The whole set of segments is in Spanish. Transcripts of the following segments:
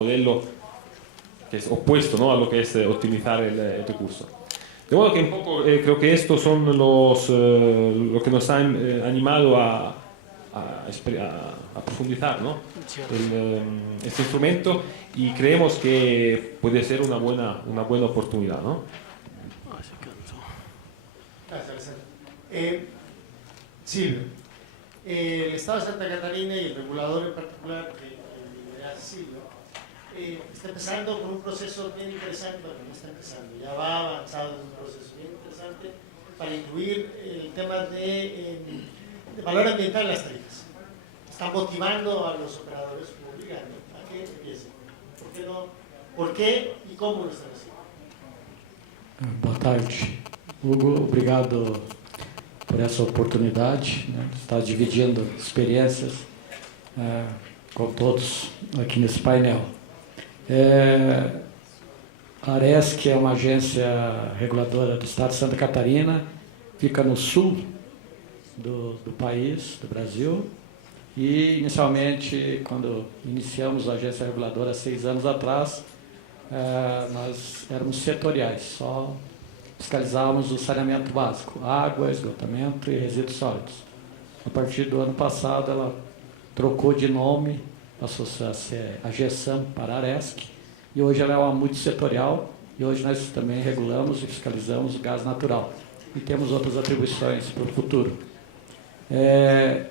modelo que es opuesto, ¿no?, a lo que es optimizar el recurso. De modo que un poco creo que estos son lo que nos han animado a profundizar, ¿no?, este instrumento, y creemos que puede ser una buena oportunidad, ¿no? Gracias, Alessandro. Silvio, el Estado de Santa Catarina y el regulador en particular, Silvio, está empezando con un proceso bien interesante, bueno, no está empezando, ya va avanzado en un proceso bien interesante para incluir el tema de valor ambiental en las tarifas. Está motivando a los operadores, obligando a que empiecen. ¿Por qué no? ¿Por qué y cómo lo están haciendo? Boa tarde, Hugo. Obrigado por essa oportunidade, né, de estar dividindo experiências com todos aqui nesse painel. A ARESC é uma agência reguladora do Estado de Santa Catarina, fica no sul do país, do Brasil, e inicialmente, quando iniciamos a agência reguladora há 6 anos atrás, nós éramos setoriais, só fiscalizávamos o saneamento básico, água, esgotamento e resíduos sólidos. A partir do ano passado, ela trocou de nome, passou a ser a GESAM para a ARESC, e hoje ela é uma multissetorial, e hoje nós também regulamos e fiscalizamos o gás natural. E temos outras atribuições para o futuro.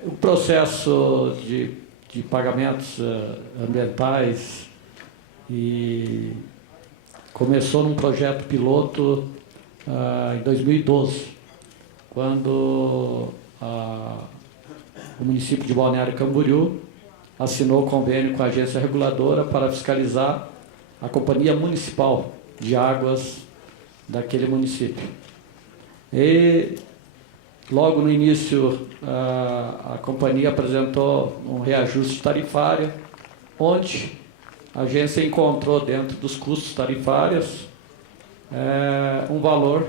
O processo de pagamentos ambientais começou num projeto piloto em 2012, quando o município de Balneário Camboriú assinou convênio com a agência reguladora para fiscalizar a Companhia Municipal de Águas daquele município. E logo no início a companhia apresentou um reajuste tarifário, onde a agência encontrou dentro dos custos tarifários um valor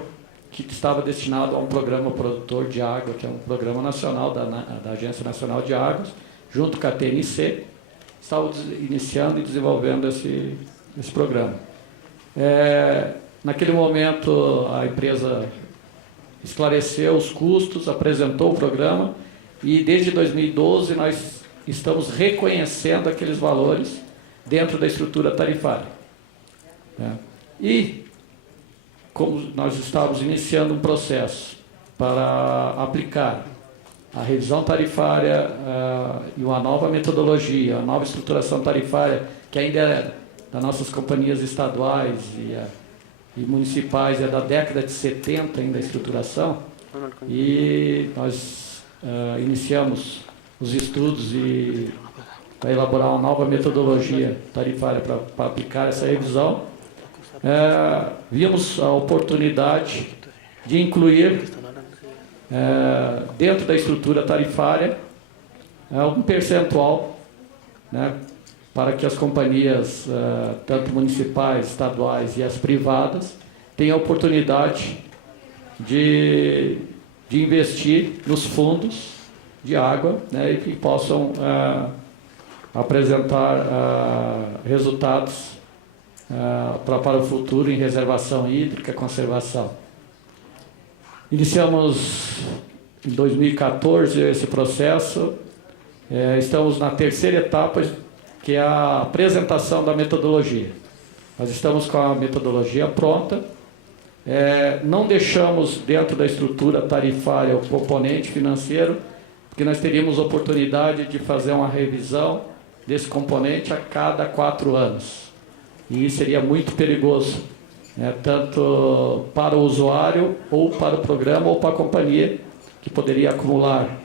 que estava destinado a um programa produtor de água, que é um programa nacional da Agência Nacional de Águas, junto com a TNC, estava iniciando e desenvolvendo esse programa. Naquele momento, a empresa esclareceu os custos, apresentou o programa, e desde 2012 nós estamos reconhecendo aqueles valores dentro da estrutura tarifária. E, como nós estávamos iniciando um processo para aplicar a revisão tarifária e uma nova metodologia, a nova estruturação tarifária, que ainda é das nossas companhias estaduais e municipais, é da década de 70 ainda a estruturação, e nós iniciamos os estudos para elaborar uma nova metodologia tarifária para aplicar essa revisão. Vimos a oportunidade de incluir dentro da estrutura tarifária um percentual, né, para que as companhias, tanto municipais, estaduais e as privadas, tenham a oportunidade de investir nos fundos de água, né, e que possam apresentar resultados para o futuro em reservação hídrica, conservação. Iniciamos em 2014 esse processo, estamos na terceira etapa, que é a apresentação da metodologia. Nós estamos com a metodologia pronta, não deixamos dentro da estrutura tarifária o componente financeiro, porque nós teríamos oportunidade de fazer uma revisão desse componente a cada 4 anos. E isso seria muito perigoso, né, tanto para o usuário, ou para o programa, ou para a companhia, que poderia acumular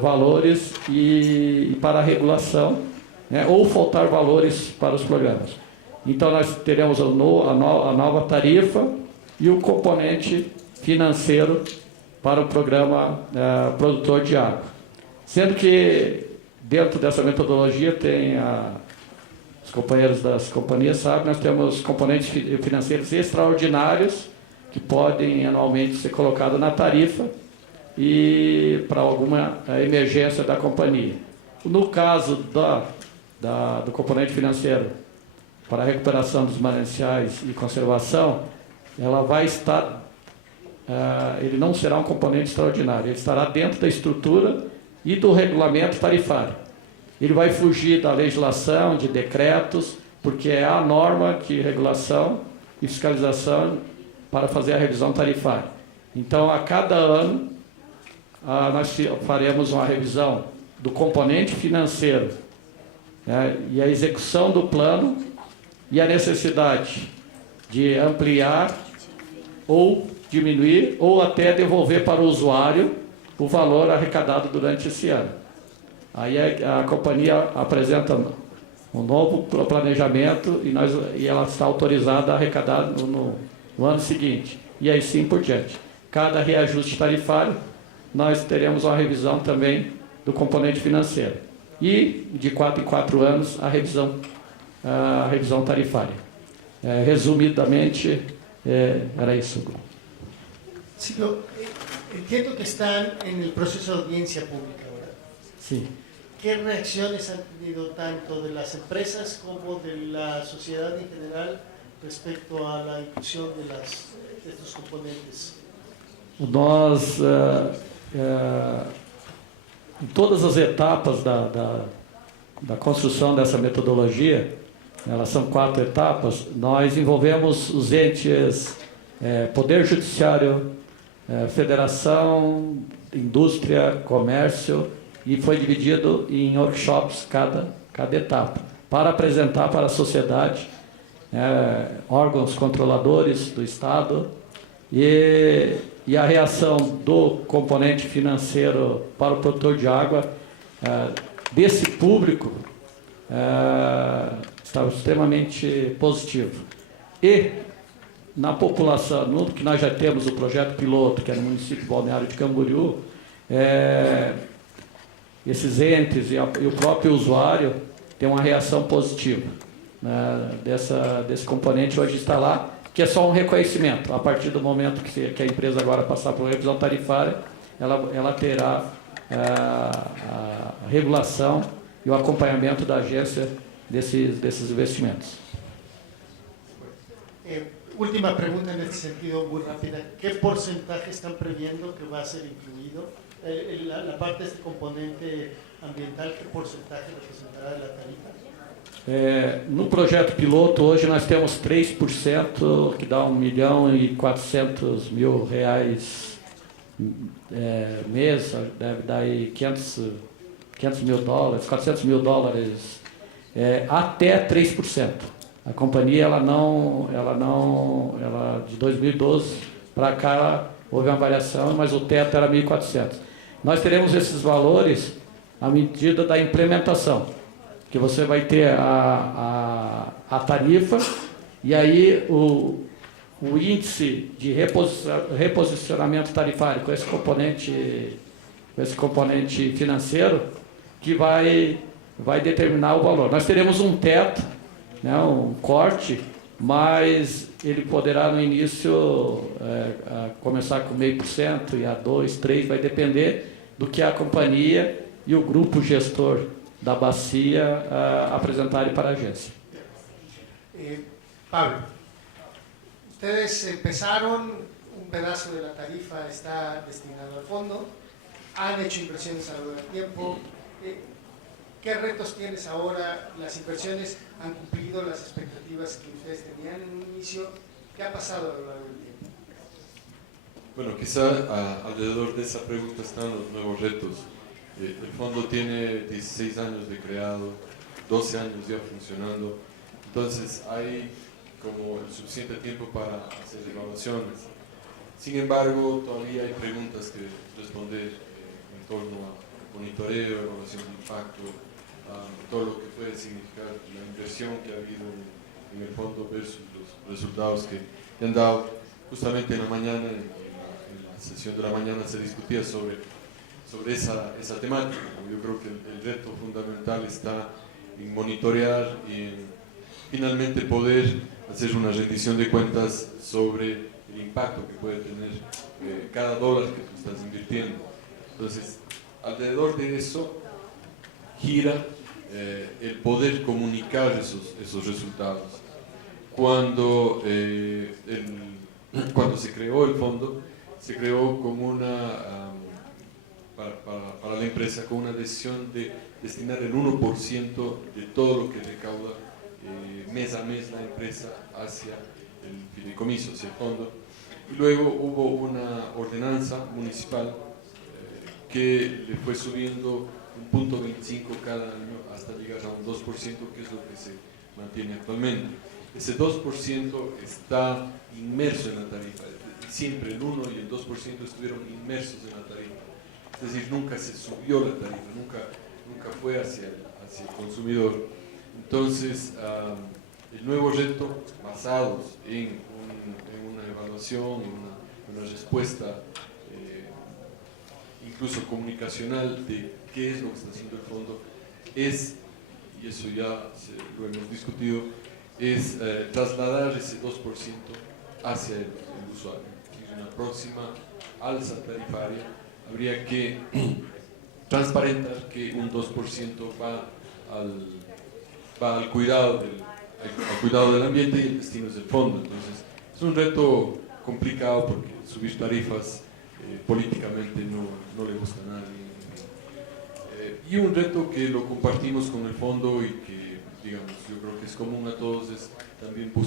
valores e para a regulação, né, ou faltar valores para os programas. Então nós teremos a nova tarifa e o componente financeiro para o programa produtor de água. Sendo que dentro dessa metodologia tem os companheiros das companhias sabem, nós temos componentes financeiros extraordinários que podem anualmente ser colocados na tarifa e para alguma emergência da companhia. No caso do componente financeiro para a recuperação dos mananciais e conservação, ela vai estar, ele não será um componente extraordinário, ele estará dentro da estrutura e do regulamento tarifário. Ele vai fugir da legislação, de decretos, porque é a norma de regulação e fiscalização para fazer a revisão tarifária. Então, a cada ano, nós faremos uma revisão do componente financeiro, né, e a execução do plano e a necessidade de ampliar ou diminuir ou até devolver para o usuário o valor arrecadado durante esse ano. Aí a companhia apresenta um novo planejamento e ela está autorizada a arrecadar no ano seguinte. E aí sim por diante. Cada reajuste tarifário, nós teremos uma revisão também do componente financeiro. E, de 4 em 4 anos, a revisão tarifária. Resumidamente, era isso. Silvio, entiendo que están en el proceso de audiencia pública ahora. Sí. ¿Qué reacciones han tenido tanto de las empresas como de la sociedad en general respecto a la inclusión de estos componentes? Nós, em todas as etapas da construção dessa metodologia, elas são 4 etapas, nós envolvemos os entes Poder Judiciário, Federação, Indústria, Comércio, e foi dividido em workshops cada etapa, para apresentar para a sociedade, órgãos controladores do Estado, e a reação do componente financeiro para o produtor de água, desse público, estava extremamente positivo. E na população, no que nós já temos o projeto piloto, que é no município de Balneário de Camboriú, esses entes e o próprio usuário têm uma reação positiva, né, desse componente hoje está lá, que é só um reconhecimento. A partir do momento que a empresa agora passar por revisão tarifária, ela terá a regulação e o acompanhamento da agência desses investimentos. Última pregunta en este sentido, muy rápida. ¿Qué porcentaje están previendo que va a ser incluido? La parte de este componente ambiental, ¿qué porcentaje representará de la tarifa? No projeto piloto, hoje nós temos 3%, que dá R$1.400.000 mês, deve dar aí $500 mil, $400 mil, até 3%. A companhia, ela de 2012 para cá, houve uma variação, mas o teto era 1.400. Nós teremos esses valores à medida da implementação, que você vai ter a tarifa, e aí o índice de reposicionamento tarifário com esse componente financeiro, que vai determinar o valor. Nós teremos um teto, né, um corte, mas ele poderá no início começar com 0,5% e a 2%, 3%, vai depender do que a companhia e o grupo gestor da bacia apresentarem para a agência. Pablo, ustedes empezaron, un pedazo de la tarifa está destinado al fondo, han hecho inversiones a lo largo del tiempo. ¿Qué retos tienes ahora? Las inversiones han cumplido las expectativas que ustedes tenían en un inicio. ¿Qué ha pasado a lo largo del tiempo? Bueno, quizá alrededor de esa pregunta están los nuevos retos. El fondo tiene 16 años de creado, 12 años ya funcionando, entonces hay como el suficiente tiempo para hacer evaluaciones. Sin embargo, todavía hay preguntas que responder en torno a monitoreo, evaluación de impacto, todo lo que puede significar la inversión que ha habido en el fondo versus los resultados que han dado. Justamente en la mañana, en la sesión de la mañana, se discutía sobre esa temática. Yo creo que el reto fundamental está en monitorear y en finalmente poder hacer una rendición de cuentas sobre el impacto que puede tener cada dólar que tú estás invirtiendo. Entonces, alrededor de eso gira el poder comunicar esos resultados. Cuando se creó el fondo, se creó como para la empresa con una decisión de destinar el 1% de todo lo que recauda mes a mes la empresa hacia el fideicomiso, hacia el fondo. Y luego hubo una ordenanza municipal que le fue subiendo 1.25 cada año hasta llegar a un 2%, que es lo que se mantiene actualmente. Ese 2% está inmerso en la tarifa, siempre el 1 y el 2% estuvieron inmersos en la tarifa, es decir, nunca se subió la tarifa, nunca fue hacia el consumidor. Entonces, el nuevo reto, basados en una evaluación, en una respuesta incluso comunicacional de qué es lo que está haciendo el fondo, es, y eso ya lo hemos discutido, es trasladar ese 2% hacia el usuario. En una próxima alza tarifaria habría que transparentar que un 2% va al cuidado del ambiente y el destino es el fondo. Entonces, es un reto complicado porque subir tarifas políticamente no le gusta a nadie. Y un reto que lo compartimos con el fondo y que, digamos, yo creo que es común a todos, es también la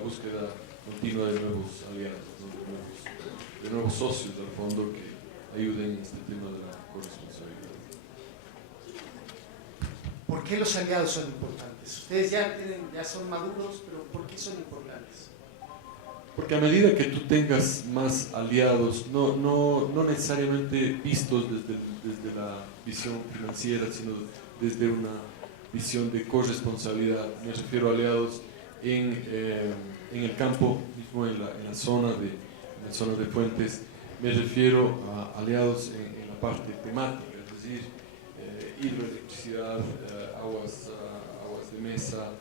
búsqueda continua de nuevos aliados, ¿no? de nuevos socios del fondo que ayuden en este tema de la corresponsabilidad. ¿Por qué los aliados son importantes? Ustedes ya son maduros, pero ¿por qué son importantes? Porque a medida que tú tengas más aliados, no necesariamente vistos desde la visión financiera, sino desde una visión de corresponsabilidad, me refiero a aliados en el campo mismo, en la zona de fuentes, me refiero a aliados en la parte temática, es decir, hidroelectricidad, aguas de mesa,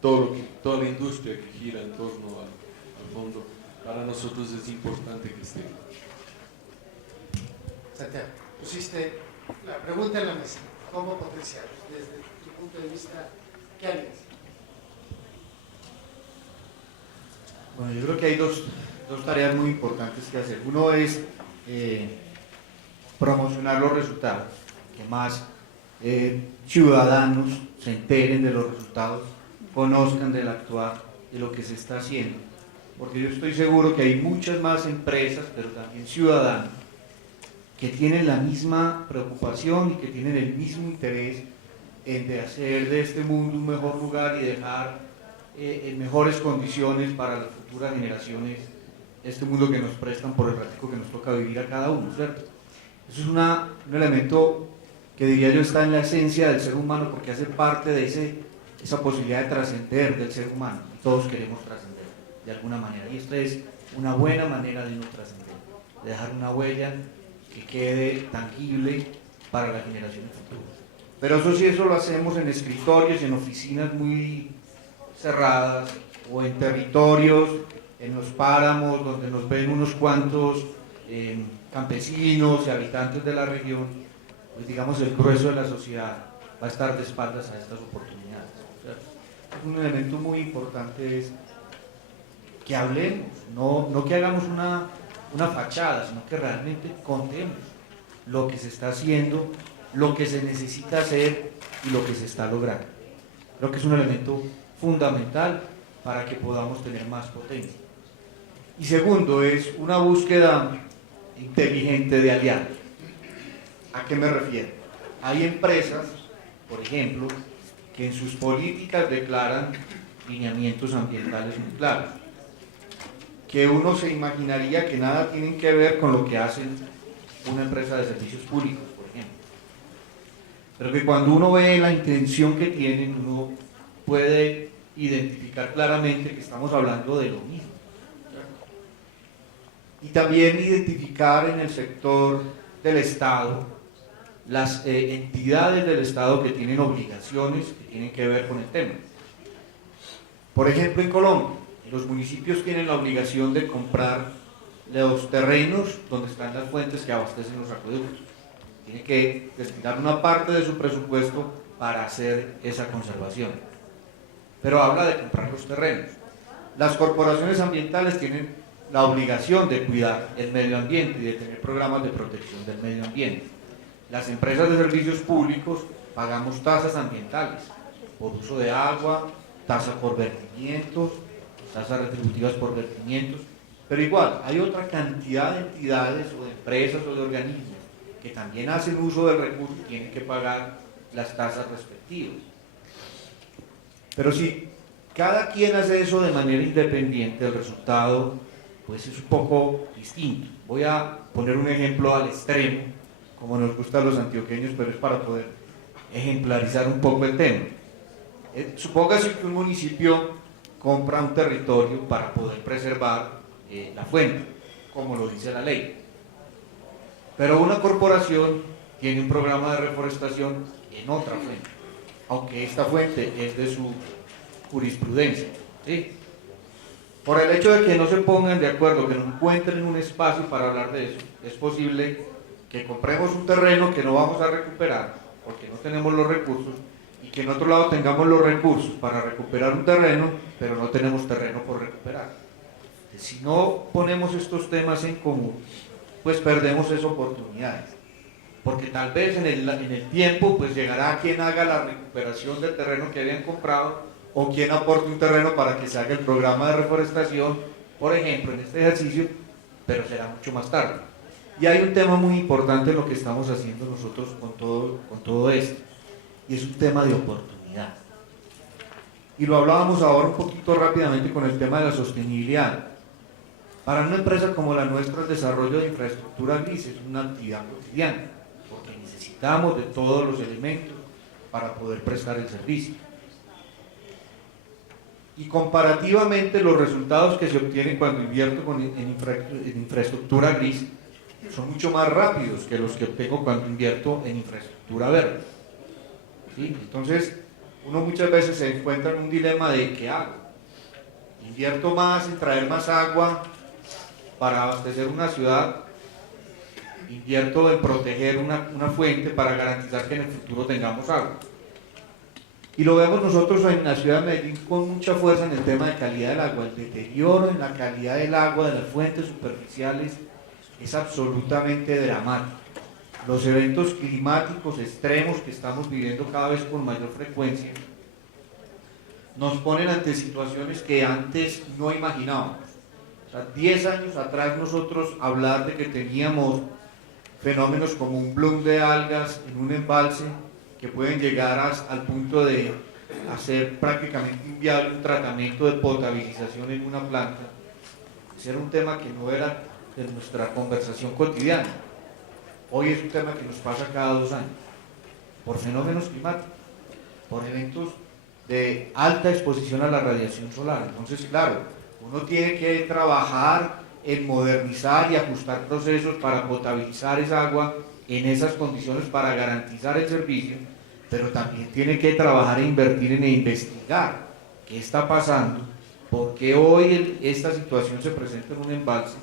toda la industria que gira en torno al fondo. Para nosotros es importante que esté. Santiago, pusiste la pregunta en la mesa. ¿Cómo potenciarlos? Desde tu punto de vista, ¿qué harías? Bueno, yo creo que hay dos tareas muy importantes que hacer. Uno es promocionar los resultados, que más ciudadanos se enteren de los resultados, conozcan del actuar, de lo que se está haciendo. Porque yo estoy seguro que hay muchas más empresas, pero también ciudadanos, que tienen la misma preocupación y que tienen el mismo interés en hacer de este mundo un mejor lugar y dejar en mejores condiciones para las futuras generaciones este mundo que nos prestan por el ratico que nos toca vivir a cada uno, ¿cierto? Eso es un elemento que diría yo está en la esencia del ser humano, porque hace parte de esa posibilidad de trascender del ser humano. Todos queremos trascender de alguna manera, y esta es una buena manera de no trascender, de dejar una huella que quede tangible para las generaciones futuras. Pero eso lo hacemos en escritorios, en oficinas muy cerradas, o en territorios, en los páramos, donde nos ven unos cuantos campesinos y habitantes de la región, pues digamos el grueso de la sociedad va a estar de espaldas a estas oportunidades. O sea, es un elemento muy importante es que hablemos, no que hagamos una fachada, sino que realmente contemos lo que se está haciendo, lo que se necesita hacer y lo que se está logrando. Creo que es un elemento fundamental para que podamos tener más potencia. Y segundo, es una búsqueda inteligente de aliados. ¿A qué me refiero? Hay empresas, por ejemplo, que en sus políticas declaran lineamientos ambientales muy claros, que uno se imaginaría que nada tienen que ver con lo que hacen una empresa de servicios públicos, por ejemplo. Pero que cuando uno ve la intención que tienen, uno puede identificar claramente que estamos hablando de lo mismo. Y también identificar en el sector del Estado las entidades del Estado que tienen obligaciones que tienen que ver con el tema. Por ejemplo, en Colombia, los municipios tienen la obligación de comprar los terrenos donde están las fuentes que abastecen los acueductos. tiene que destinar una parte de su presupuesto para hacer esa conservación. Pero habla de comprar los terrenos. Las corporaciones ambientales tienen la obligación de cuidar el medio ambiente y de tener programas de protección del medio ambiente. Las empresas de servicios públicos pagamos tasas ambientales por uso de agua, tasa por vertimientos, tasas retributivas por vertimientos, pero igual hay otra cantidad de entidades o de empresas o de organismos que también hacen uso del recurso y tienen que pagar las tasas respectivas. Pero si cada quien hace eso de manera independiente, el resultado pues es un poco distinto. Voy a poner un ejemplo al extremo, como nos gusta a los antioqueños, pero es para poder ejemplarizar un poco el tema. Supóngase que un municipio compra un territorio para poder preservar la fuente, como lo dice la ley. Pero una corporación tiene un programa de reforestación en otra fuente, aunque esta fuente es de su jurisprudencia, ¿sí? Por el hecho de que no se pongan de acuerdo, que no encuentren un espacio para hablar de eso, es posible que compremos un terreno que no vamos a recuperar porque no tenemos los recursos, y que en otro lado tengamos los recursos para recuperar un terreno, pero no tenemos terreno por recuperar. Si no ponemos estos temas en común, pues perdemos esas oportunidades, porque tal vez en el tiempo pues llegará quien haga la recuperación del terreno que habían comprado, o quien aporte un terreno para que se haga el programa de reforestación, por ejemplo, en este ejercicio, pero será mucho más tarde. Y hay un tema muy importante en lo que estamos haciendo nosotros con todo esto, y es un tema de oportunidad. Y lo hablábamos ahora un poquito rápidamente con el tema de la sostenibilidad. Para una empresa como la nuestra, el desarrollo de infraestructura gris es una actividad cotidiana, porque necesitamos de todos los elementos para poder prestar el servicio. Y comparativamente los resultados que se obtienen cuando invierto en infraestructura gris son mucho más rápidos que los que obtengo cuando invierto en infraestructura verde, ¿sí? Entonces uno muchas veces se encuentra en un dilema de ¿qué hago? ¿Invierto más en traer más agua para abastecer una ciudad? ¿Invierto en proteger una fuente para garantizar que en el futuro tengamos agua? Y lo vemos nosotros en la ciudad de Medellín con mucha fuerza en el tema de calidad del agua. El deterioro en la calidad del agua de las fuentes superficiales es absolutamente dramático. Los eventos climáticos extremos que estamos viviendo cada vez con mayor frecuencia nos ponen ante situaciones que antes no imaginábamos. O sea, 10 años atrás nosotros hablar de que teníamos fenómenos como un bloom de algas en un embalse que pueden llegar al punto de hacer prácticamente inviable un tratamiento de potabilización en una planta. Ese era un tema que no era de nuestra conversación cotidiana. Hoy es un tema que nos pasa cada 2 años, por fenómenos climáticos, por eventos de alta exposición a la radiación solar. Entonces, claro, uno tiene que trabajar en modernizar y ajustar procesos para potabilizar esa agua en esas condiciones para garantizar el servicio, pero también tiene que trabajar e invertir en investigar qué está pasando, por qué hoy esta situación se presenta en un embalse,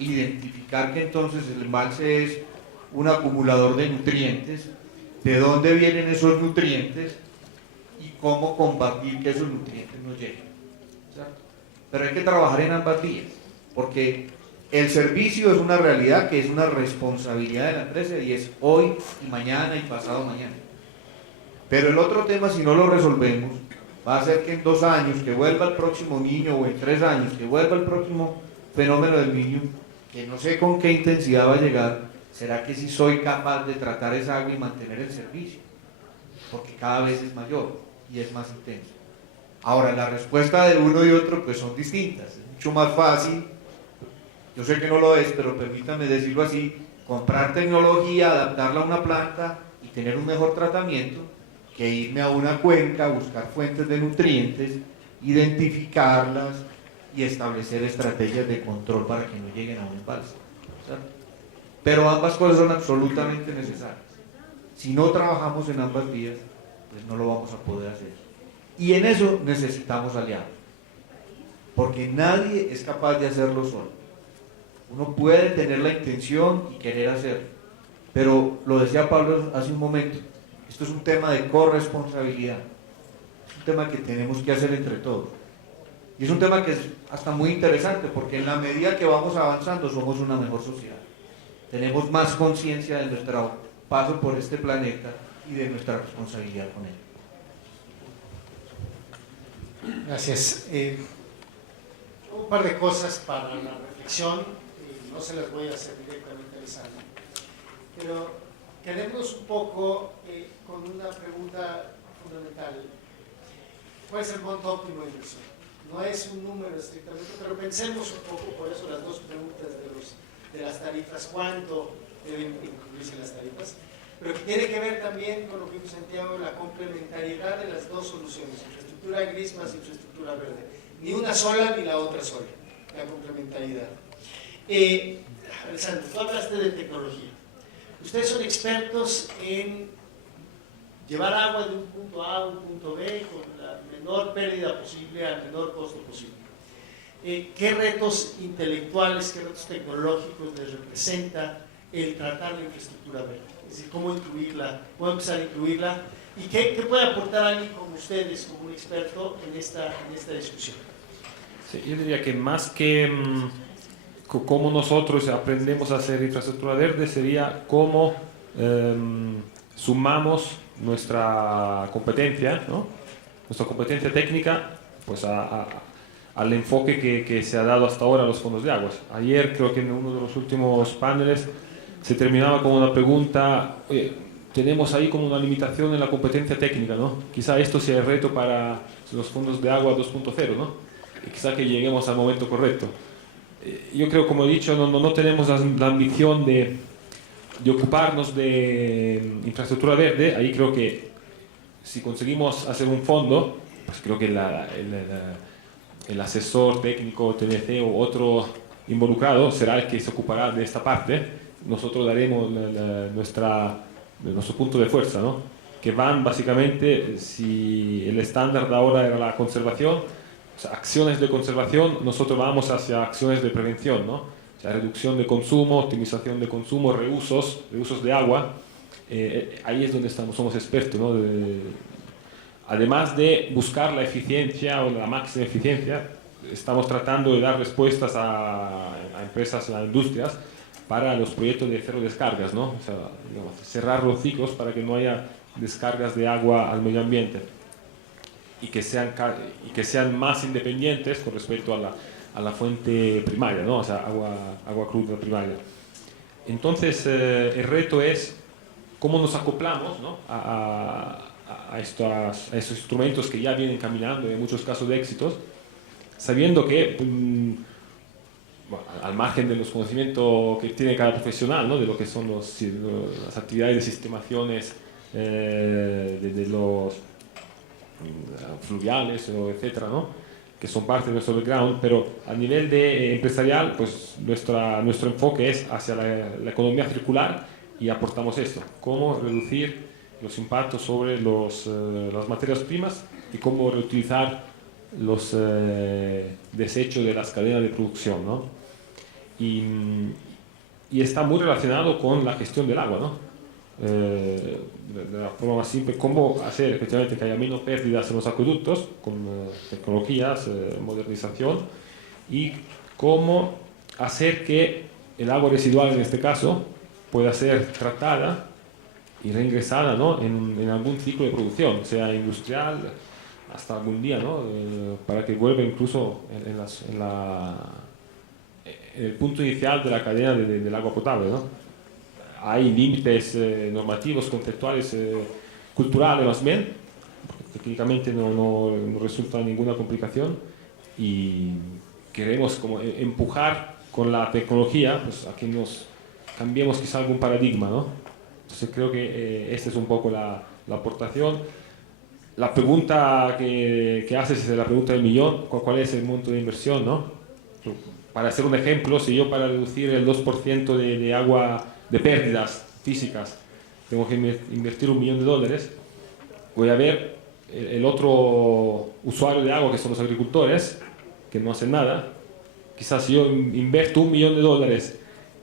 identificar que entonces el embalse es un acumulador de nutrientes, de dónde vienen esos nutrientes y cómo combatir que esos nutrientes no lleguen. ¿Cierto? Pero hay que trabajar en ambas vías, porque el servicio es una realidad que es una responsabilidad de la empresa y es hoy y mañana y pasado mañana. Pero el otro tema, si no lo resolvemos, va a ser que en 2 años que vuelva el próximo niño, o en 3 años que vuelva el próximo fenómeno del niño, que no sé con qué intensidad va a llegar, será que sí soy capaz de tratar esa agua y mantener el servicio, porque cada vez es mayor y es más intenso. Ahora, la respuesta de uno y otro pues son distintas. Es mucho más fácil, yo sé que no lo es, pero permítanme decirlo así, comprar tecnología, adaptarla a una planta y tener un mejor tratamiento, que irme a una cuenca, buscar fuentes de nutrientes, identificarlas y establecer estrategias de control para que no lleguen a un embalse. ¿Cierto? Pero ambas cosas son absolutamente necesarias. Si no trabajamos en ambas vías, pues no lo vamos a poder hacer. Y en eso necesitamos aliados, porque nadie es capaz de hacerlo solo. Uno puede tener la intención y querer hacerlo, Pero lo decía Pablo hace un momento, esto es un tema de corresponsabilidad, es un tema que tenemos que hacer entre todos. Y es un tema que es hasta muy interesante, porque en la medida que vamos avanzando somos una mejor sociedad. Tenemos más conciencia de nuestro paso por este planeta y de nuestra responsabilidad con él. Gracias. Un par de cosas para la reflexión, no se las voy a hacer directamente al Sandro, pero quedémonos un poco con una pregunta fundamental. ¿Cuál es el monto óptimo de inversión? No es un número estrictamente, pero pensemos un poco, por eso las dos preguntas de las tarifas, ¿cuánto deben incluirse las tarifas? Pero que tiene que ver también con lo que dijo Santiago, la complementariedad de las dos soluciones, infraestructura gris más infraestructura verde. Ni una sola ni la otra sola, la complementariedad. Alessandro, tú hablaste de tecnología. Ustedes son expertos en llevar agua de un punto A a un punto B con la menor pérdida posible al menor costo posible. ¿Qué retos intelectuales, qué retos tecnológicos les representa el tratar la infraestructura verde? Es decir, cómo incluirla, cómo empezar a incluirla y qué puede aportar alguien como ustedes, como un experto en esta discusión. Sí, yo diría que más que cómo nosotros aprendemos a hacer infraestructura verde, sería cómo sumamos nuestra competencia, ¿no? Nuestra competencia técnica, pues al enfoque que se ha dado hasta ahora a los fondos de aguas. Ayer creo que en uno de los últimos paneles se terminaba con una pregunta, tenemos ahí como una limitación en la competencia técnica, ¿no? Quizá esto sea el reto para los fondos de agua 2.0, ¿no? Y quizá que lleguemos al momento correcto. Yo creo, como he dicho, no tenemos la ambición de ocuparnos de infraestructura verde. Ahí creo que si conseguimos hacer un fondo, pues creo que el asesor técnico, TNC o otro involucrado será el que se ocupará de esta parte. Nosotros daremos nuestro punto de fuerza, ¿no? Que van básicamente, si el estándar de ahora era la conservación, o sea, acciones de conservación, nosotros vamos hacia acciones de prevención, ¿no? O sea, reducción de consumo, optimización de consumo, reusos de agua. Ahí es donde somos expertos, ¿no? Además de buscar la eficiencia o la máxima eficiencia, estamos tratando de dar respuestas a empresas, a industrias, para los proyectos de cero descargas, ¿no? O sea, digamos, cerrar los ciclos para que no haya descargas de agua al medio ambiente y que sean más independientes con respecto a la fuente primaria, ¿no? O sea, agua cruda primaria. Entonces, el reto es cómo nos acoplamos, ¿no? a estos instrumentos que ya vienen caminando, en muchos casos de éxitos, sabiendo que bueno, al margen de los conocimientos que tiene cada profesional, ¿no? De lo que son las actividades de sistemaciones de los fluviales, etcétera, ¿no? Que son parte de nuestro background, pero a nivel de empresarial, pues nuestro enfoque es hacia la economía circular y aportamos esto, cómo reducir los impactos sobre las materias primas y cómo reutilizar los desechos de las cadenas de producción, ¿no? Y está muy relacionado con la gestión del agua, ¿no? De la forma más simple, cómo hacer efectivamente que haya menos pérdidas en los acueductos con tecnologías, modernización, y cómo hacer que el agua residual en este caso pueda ser tratada y reingresada, ¿no? en algún ciclo de producción, sea industrial hasta algún día, ¿no? Para que vuelva incluso en el punto inicial de la cadena del agua potable, ¿no? Hay límites normativos, conceptuales, culturales más bien, técnicamente no resulta ninguna complicación, y queremos como empujar con la tecnología, pues, a que nos cambiemos quizá algún paradigma, ¿no? Entonces creo que esta es un poco la aportación. La pregunta que haces es la pregunta del millón, ¿cuál es el monto de inversión, ¿no? Para hacer un ejemplo, si yo para reducir el 2% de agua, de pérdidas físicas, tengo que invertir $1 millón, voy a ver el otro usuario de agua, que son los agricultores, que no hacen nada. Quizás si yo invierto $1 millón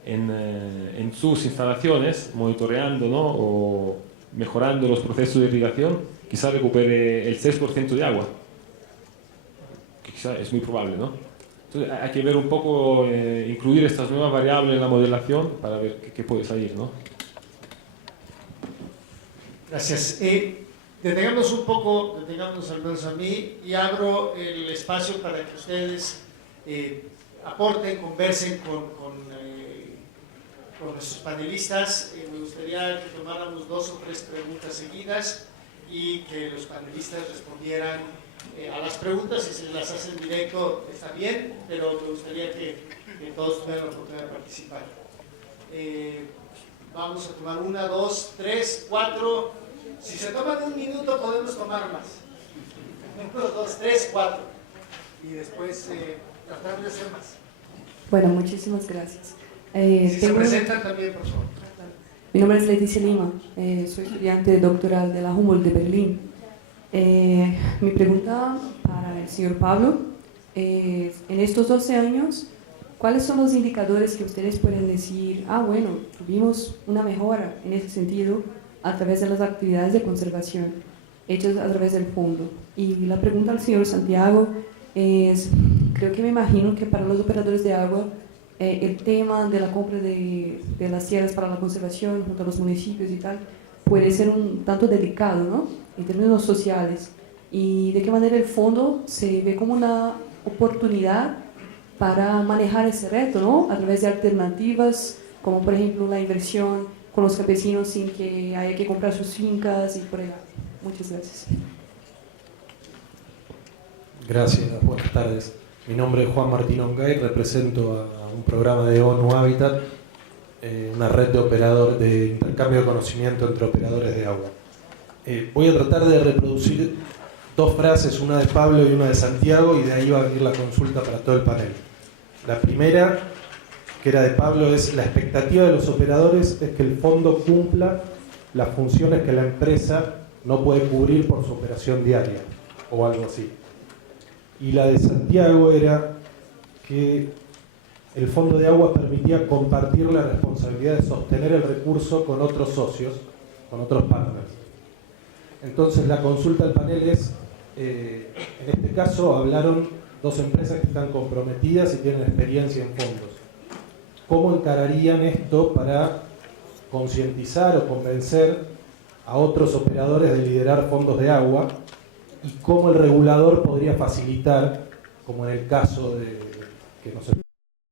en sus instalaciones, monitoreando, ¿no? O mejorando los procesos de irrigación, quizá recupere el 6% de agua, que quizá es muy probable, ¿no? Entonces hay que ver un poco, incluir estas nuevas variables en la modelación para ver qué puede salir, ¿no? Gracias. Detengámonos un poco, detengámonos al menos a mí, y abro el espacio para que ustedes aporten, conversen con nuestros panelistas. Me gustaría que tomáramos 2 o 3 preguntas seguidas y que los panelistas respondieran a las preguntas. Si se las hacen en directo está bien, pero me gustaría que todos tuvieran la oportunidad de participar. Vamos a tomar 1, 2, 3, 4. Si se toman 1 minuto podemos tomar más. 1, 2, 3, 4. Y después tratar de hacer más. Bueno, muchísimas gracias. Si se presentan también, por favor. Mi nombre es Leticia Lima, soy estudiante doctoral de la Humboldt de Berlín. Mi pregunta para el señor Pablo es, en estos 12 años, ¿cuáles son los indicadores que ustedes pueden decir, bueno, tuvimos una mejora en ese sentido a través de las actividades de conservación hechas a través del fondo? Y la pregunta al señor Santiago es, creo que me imagino que para los operadores de agua, el tema de la compra de las tierras para la conservación junto a los municipios y tal, puede ser un tanto delicado, ¿no? En términos sociales. Y de qué manera el fondo se ve como una oportunidad para manejar ese reto, ¿no? A través de alternativas, como por ejemplo la inversión con los campesinos sin que haya que comprar sus fincas y por ahí. Muchas gracias. Gracias, buenas tardes. Mi nombre es Juan Martín Ongay, represento a un programa de ONU Habitat, una red de intercambio de conocimiento entre operadores de agua. Voy a tratar de reproducir 2 frases, una de Pablo y una de Santiago, y de ahí va a venir la consulta para todo el panel. La primera, que era de Pablo, es: la expectativa de los operadores es que el fondo cumpla las funciones que la empresa no puede cubrir por su operación diaria, o algo así. Y la de Santiago era que el fondo de agua permitía compartir la responsabilidad de sostener el recurso con otros socios, con otros partners. Entonces la consulta al panel es, en este caso hablaron 2 empresas que están comprometidas y tienen experiencia en fondos. ¿Cómo encararían esto para concientizar o convencer a otros operadores de liderar fondos de agua? ¿Y cómo el regulador podría facilitar, como en el caso que nos explicó